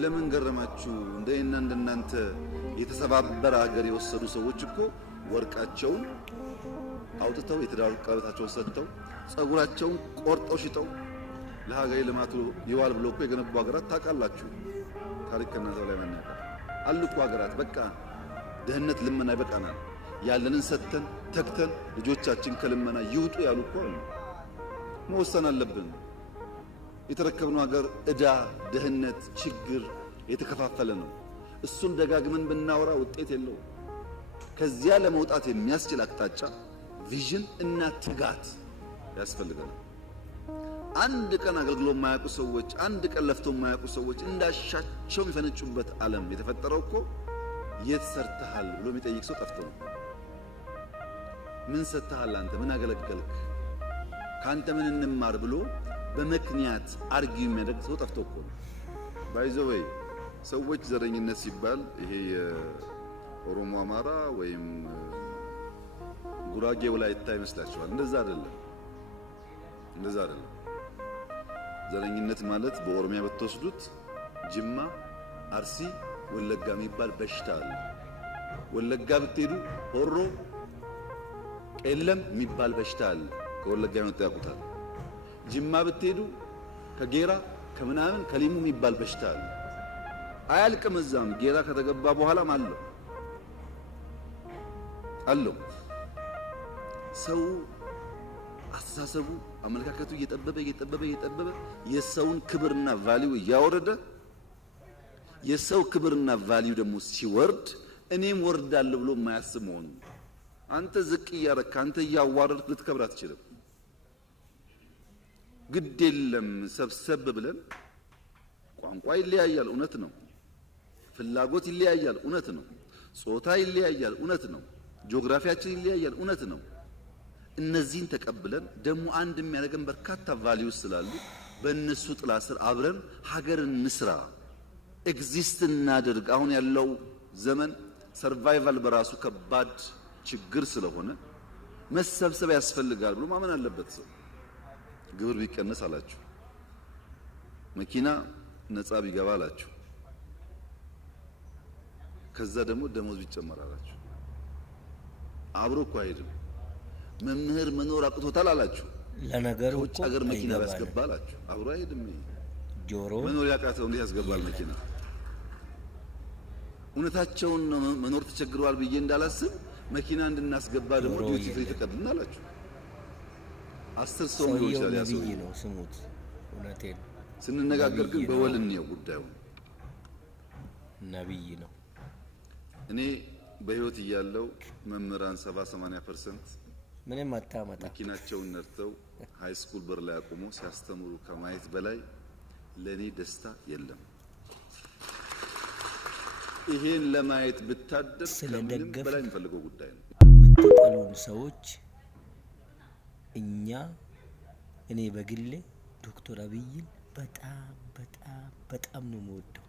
ለምን ገረማችሁ? እንደና እንደናንተ የተሰባበረ ሀገር የወሰዱ ሰዎች እኮ ወርቃቸውን አውጥተው የትዳር ቀለበታቸውን ሰጥተው ጸጉራቸውን ቆርጠው ሽጠው ለሀገሬ ልማቱ ይዋል ብለው እኮ የገነቡ ሀገራት ታውቃላችሁ። ታሪክ ከእናንተ በላይ መናገር አሉ እኮ ሀገራት። በቃ ድህነት ልመና ይበቃናል፣ ያለንን ሰጥተን ተክተን ልጆቻችን ከልመና ይውጡ ያሉ እኮ አሉ። መወሰን አለብን። የተረከብነው ሀገር ዕዳ፣ ድህነት፣ ችግር የተከፋፈለ ነው። እሱን ደጋግመን ብናወራ ውጤት የለው። ከዚያ ለመውጣት የሚያስችል አቅጣጫ፣ ቪዥን እና ትጋት ያስፈልገናል። አንድ ቀን አገልግሎ የማያውቁ ሰዎች፣ አንድ ቀን ለፍቶ የማያውቁ ሰዎች እንዳሻቸው የሚፈነጩበት ዓለም የተፈጠረው እኮ የት ሰርተሃል ብሎ የሚጠይቅ ሰው ጠፍቶ ነው። ምን ሰጥተሃል አንተ? ምን አገለገልክ? ካንተ ምን እንማር ብሎ በምክንያት አርጊው የሚያደርግ ሰው ጠፍቶ እኮ ነው። ባይዘወይ ሰዎች ዘረኝነት ሲባል ይሄ የኦሮሞ አማራ ወይም ጉራጌ ወላይታ ይመስላችኋል? እንደዛ አይደለም፣ እንደዛ አይደለም። ዘረኝነት ማለት በኦሮሚያ ብትወስዱት ጅማ፣ አርሲ፣ ወለጋ የሚባል በሽታ አለ። ወለጋ ብትሄዱ ሆሮ፣ ቄለም የሚባል በሽታ አለ። ከወለጋ የመጣ ያውቁታል። ጅማ ብትሄዱ ከጌራ ከምናምን ከሊሙ የሚባል በሽታ አለ። አያልቅም። እዛም ጌራ ከተገባ በኋላም አለው። ሰው አስተሳሰቡ አመለካከቱ እየጠበበ የሰውን ክብርና ቫልዩ እያወረደ የሰው ክብርና ቫልዩ ደግሞ ሲወርድ እኔም ወርዳለሁ ብሎ የማያስብ መሆኑ። አንተ ዝቅ እያረክ አንተ እያዋረድክ ልትከብር አትችልም። ግድ የለም ሰብሰብ ብለን ቋንቋ ይለያያል፣ እውነት ነው። ፍላጎት ይለያያል፣ እውነት ነው። ጾታ ይለያያል፣ እውነት ነው። ጂኦግራፊያችን ይለያያል፣ እውነት ነው። እነዚህን ተቀብለን ደግሞ አንድ የሚያደርገን በርካታ ቫልዩስ ስላሉ በእነሱ ጥላ ስር አብረን ሀገርን እንስራ፣ ኤግዚስት እናድርግ። አሁን ያለው ዘመን ሰርቫይቫል በራሱ ከባድ ችግር ስለሆነ መሰብሰብ ያስፈልጋል ብሎ ማመን አለበት ሰው። ግብር ቢቀነስ አላችሁ፣ መኪና ነፃ ቢገባ አላችሁ፣ ከዛ ደግሞ ደሞዝ ቢጨመር አላችሁ። አብሮ እኮ አይሄድም። መምህር መኖር አቅቶታል አላችሁ፣ ለነገሩ ውጭ ሀገር መኪና ያስገባ አላችሁ። አብሮ አይሄድም። ጆሮ መኖር ያቃተው እንዴት ያስገባል መኪና? እውነታቸውን መኖር ተቸግረዋል ብዬ እንዳላስብ መኪና እንድናስገባ ደግሞ ዲዩቲ ፍሪ ተቀብልና አላችሁ። 10 ሰው ሊሆን ይችላል ያሰው ነው ስሙት። እውነቴን ስንነጋገር ግን በወል እንየው ጉዳዩ። ነብይ ነው። እኔ በህይወት እያለው መምህራን 70-80% ምንም አታመጣ መኪናቸውን ነርተው ሃይ ስኩል በር ላይ አቆመው ሲያስተምሩ ከማየት በላይ ለኔ ደስታ የለም። ይሄን ለማየት ብታደር ከምንም በላይ የሚፈልገው ጉዳይ ነው። የምትጠሉን ሰዎች እኔ በግሌ ዶክተር አብይን በጣም ነው የምወደው።